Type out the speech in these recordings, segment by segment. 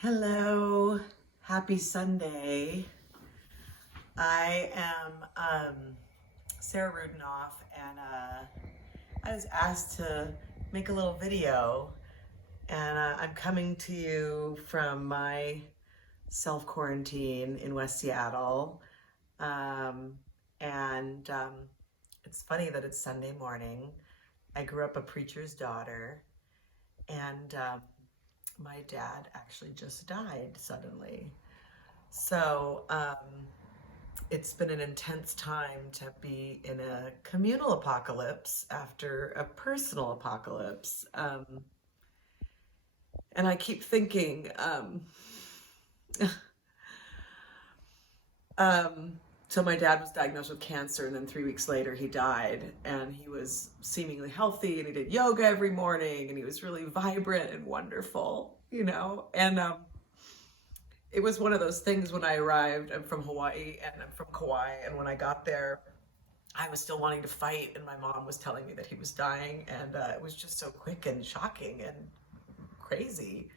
Hello, happy Sunday. I am Sarah Rudinoff, and I was asked to make a little video, and I'm coming to you from my self quarantine in West Seattle. Um, and It's funny that it's Sunday morning. I grew up a preacher's daughter, and my dad actually just died suddenly. So it's been an intense time to be in a communal apocalypse after a personal apocalypse. And I keep thinking, so my dad was diagnosed with cancer, and then 3 weeks later he died, and he was seemingly healthy, and he did yoga every morning, and he was really vibrant and wonderful. And it was one of those things when I arrived. I'm from Hawaii and I'm from Kauai, and when I got there, I was still wanting to fight, and my mom was telling me that he was dying, and it was just so quick and shocking and crazy.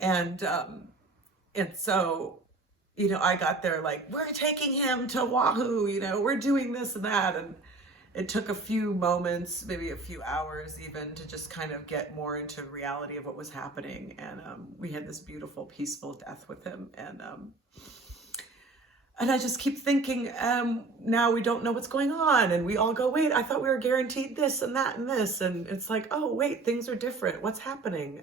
And so I got there like, we're taking him to Oahu, we're doing this and that. And it took a few moments, maybe a few hours even, to just kind of get more into reality of what was happening. And we had this beautiful, peaceful death with him. And I just keep thinking, now we don't know what's going on. And we all go, wait, I thought we were guaranteed this and that and this. And it's like, oh, wait, things are different. What's happening?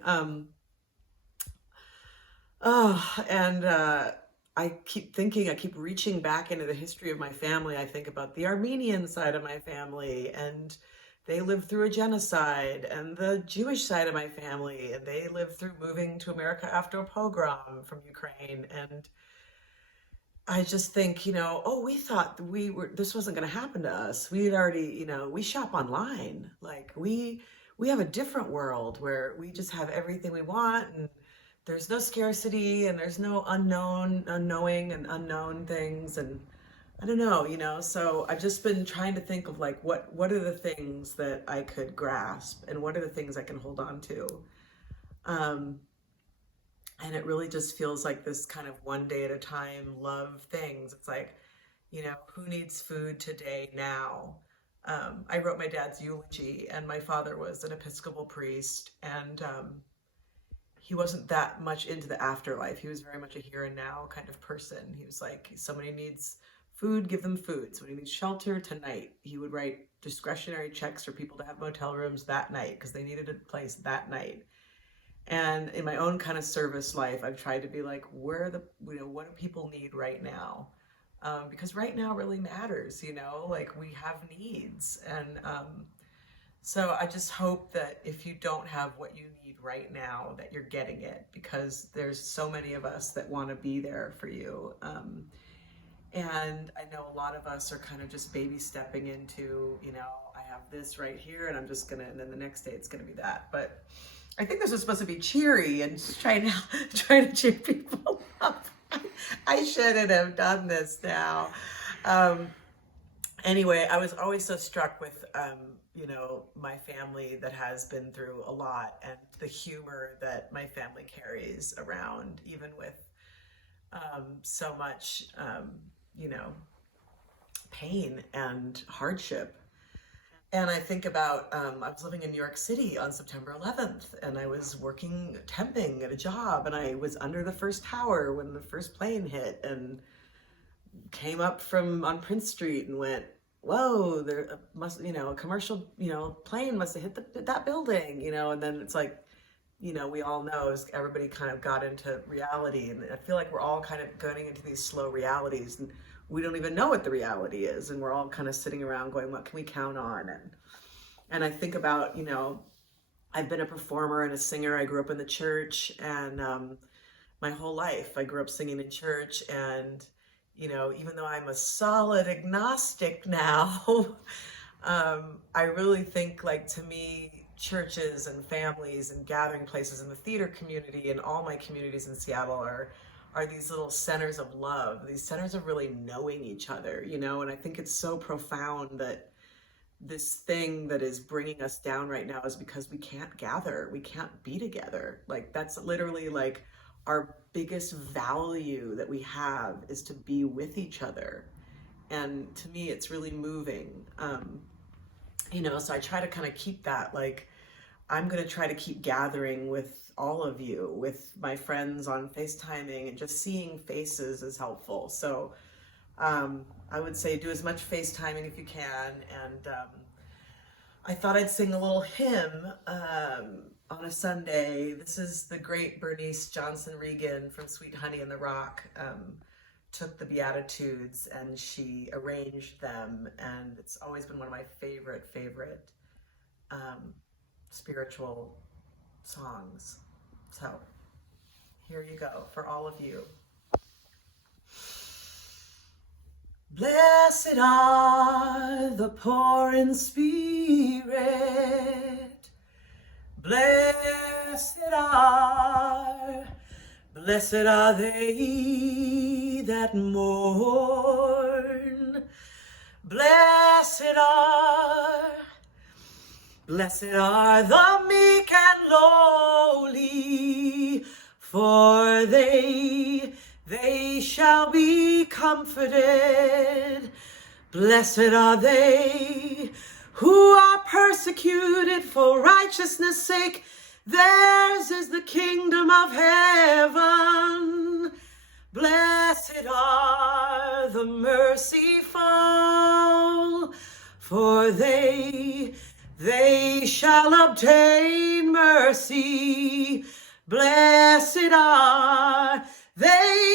I keep thinking, I keep reaching back into the history of my family. I think about the Armenian side of my family, and they lived through a genocide, and the Jewish side of my family, and they lived through moving to America after a pogrom from Ukraine. And I just think, we thought this wasn't going to happen to us. We had already, we shop online. Like we have a different world where we just have everything we want, and there's no scarcity, and there's no unknowing and unknown things. And I don't know, so I've just been trying to think of like, what are the things that I could grasp, and what are the things I can hold on to? And it really just feels like this kind of one day at a time love things. It's like, who needs food today now? I wrote my dad's eulogy, and my father was an Episcopal priest, and he wasn't that much into the afterlife. He was very much a here and now kind of person. He was like, somebody needs food, give them food. Somebody needs shelter, tonight. He would write discretionary checks for people to have motel rooms that night because they needed a place that night. And in my own kind of service life, I've tried to be like, what do people need right now? Because right now really matters, like we have needs. And so I just hope that if you don't have what you need right now, that you're getting it, because there's so many of us that want to be there for you. And I know a lot of us are kind of just baby stepping into, I have this right here, and and then the next day it's gonna be that. But I think this was supposed to be cheery and just trying to cheer people up. I shouldn't have done this now. Anyway, I was always so struck with, my family that has been through a lot, and the humor that my family carries around, even with so much, pain and hardship. And I think about, I was living in New York City on September 11th, and I was working, temping at a job, and I was under the first tower when the first plane hit, and came up on Prince Street and went, whoa, there must, a commercial, plane must have hit that building, and then it's like, we all know everybody kind of got into reality. And I feel like we're all kind of going into these slow realities, and we don't even know what the reality is. And we're all kind of sitting around going, what can we count on? And I think about, I've been a performer and a singer. I grew up in the church, and my whole life I grew up singing in church. And even though I'm a solid agnostic now, I really think, like, to me, churches and families and gathering places in the theater community and all my communities in Seattle are these little centers of love, these centers of really knowing each other, and I think it's so profound that this thing that is bringing us down right now is because we can't gather, we can't be together. Like, that's literally like our biggest value that we have is to be with each other. And to me, it's really moving. So I try to kind of keep that, like, I'm going to try to keep gathering with all of you, with my friends on FaceTiming, and just seeing faces is helpful. So I would say do as much FaceTiming if you can. And I thought I'd sing a little hymn on a Sunday. This is the great Bernice Johnson Regan from Sweet Honey in the Rock. Took the Beatitudes and she arranged them, and it's always been one of my favorite spiritual songs. So here you go for all of you. Blessed are the poor in spirit. Blessed are they that mourn. Blessed are the meek and lowly, for they shall be comforted. Blessed are they who are persecuted for righteousness' sake. Theirs is the kingdom of heaven. Blessed are the merciful, for they shall obtain mercy. Blessed are they